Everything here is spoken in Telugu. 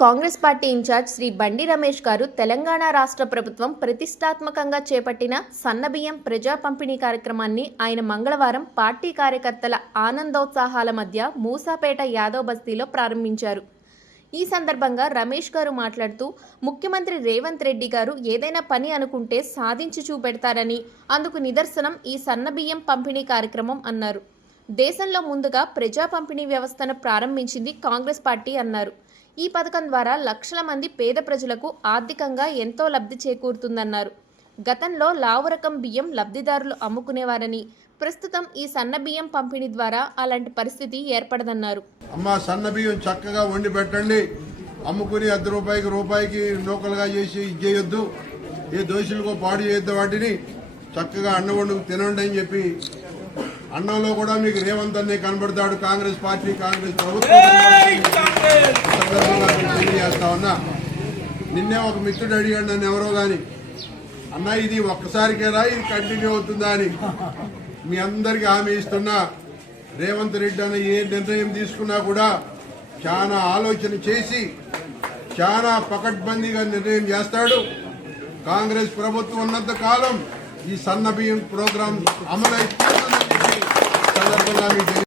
కాంగ్రెస్ పార్టీ ఇన్ఛార్జ్ శ్రీ బండి రమేష్ గారు తెలంగాణ రాష్ట్ర ప్రభుత్వం ప్రతిష్టాత్మకంగా చేపట్టిన సన్నబియ్యం ప్రజా పంపిణీ కార్యక్రమాన్ని ఆయన మంగళవారం పార్టీ కార్యకర్తల ఆనందోత్సాహాల మధ్య మూసాపేట యాదవ్ బస్తీలో ప్రారంభించారు. ఈ సందర్భంగా రమేష్ గారు మాట్లాడుతూ ముఖ్యమంత్రి రేవంత్ రెడ్డి గారు ఏదైనా పని అనుకుంటే సాధించి చూపెడతారని అందుకు నిదర్శనం ఈ సన్నబియ్యం పంపిణీ కార్యక్రమం అన్నారు. దేశంలో ముందుగా ప్రజా పంపిణీ వ్యవస్థను ప్రారంభించింది కాంగ్రెస్ పార్టీ అన్నారు. ఈ పథకం ద్వారా లక్షల మంది పేద ప్రజలకు ఆర్థికంగా ఎంతో లబ్ధి చేకూరుతుందన్నారు. గతంలో లావు రకం బియ్యం లబ్ధిదారులు అమ్ముకునేవారని ప్రస్తుతం ఈ సన్న బియ్యం పంపిణీ ద్వారా అలాంటి పరిస్థితి ఏర్పడదన్నారు. అమ్మ సన్న బియ్యం చక్కగా వండి పెట్టండి. అమ్ముకుని అర్ధ రూపాయికి రూపాయికి లోకల్గా చేసి ఇది చేయొద్దు. ఏ దోషులకు పాడు చేయొద్దు వాటిని. చక్కగా అన్నం వండుకు తినండి అని చెప్పి అన్నంలో కూడా మీకు రేవంత్ అన్నే కనబడతాడు. కాంగ్రెస్ పార్టీ కాంగ్రెస్ ప్రభుత్వం తెలియజేస్తా ఉన్నా నిన్నే ఒక మిత్రుడు అడిగాడు నన్ను ఎవరో కానీ అన్న ఇది ఒక్కసారికేరా ఇది కంటిన్యూ అవుతుందా అని. మీ అందరికి హామీ ఇస్తున్నా రేవంత్ రెడ్డి అన్న ఏ నిర్ణయం తీసుకున్నా కూడా చాలా ఆలోచన చేసి చాలా పకడ్బందీగా నిర్ణయం చేస్తాడు. కాంగ్రెస్ ప్రభుత్వం ఉన్నంత కాలం ఈ సన్న బియ్యం ప్రోగ్రాం అమలై సందర్భంగా మీకు